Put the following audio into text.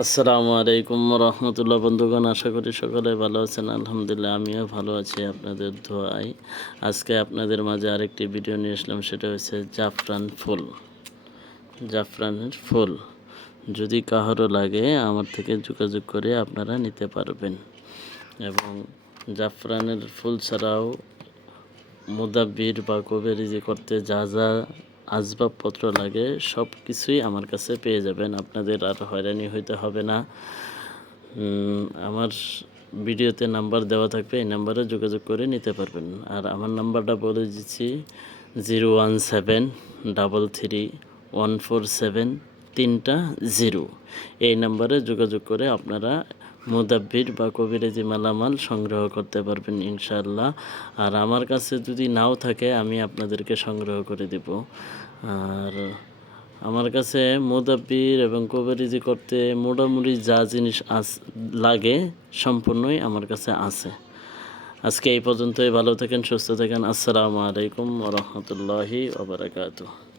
আসসালামু আলাইকুম রহমতুল্লাহ বন্ধুগণ, আশা করি সকলে ভালো আছেন। আলহামদুলিল্লাহ আমিও ভালো আছি আপনাদের দোয়ায়। আজকে আপনাদের মাঝে আরেকটি ভিডিও নিয়ে আসলাম, সেটা হচ্ছে জাফরানের ফুল। যদি কাহারও লাগে আমার থেকে যোগাযোগ করে আপনারা নিতে পারবেন। এবং জাফরানের ফুল ছাড়াও মুদাব্বির বা কবিরাজি করতে যা যা আসবাবপত্র লাগে সব কিছুই আমার কাছে পেয়ে যাবেন। আপনাদের আর হয়রানি হইতে হবে না। আমার ভিডিওতে নাম্বার দেওয়া থাকবে, এই নাম্বারে যোগাযোগ করে নিতে পারবেন। আর আমার নাম্বারটা বলে দিচ্ছি 01733147330। এই নাম্বারে যোগাযোগ করে আপনারা মুদাব্বির বা কবিরাজি মালামাল সংগ্রহ করতে পারবেন ইনশাআল্লাহ। আর আমার কাছে যদি নাও থাকে আমি আপনাদেরকে সংগ্রহ করে দেব। আর আমার কাছে মুদাব্বির এবং কবিরাজি করতে মোটামুটি যা জিনিস লাগে সম্পূর্ণই আমার কাছে আছে। আজকে এই পর্যন্তই। ভালো থাকেন, সুস্থ থাকেন। আসসালামু আলাইকুম ওয়া রাহমাতুল্লাহি ওয়া বারাকাতুহু।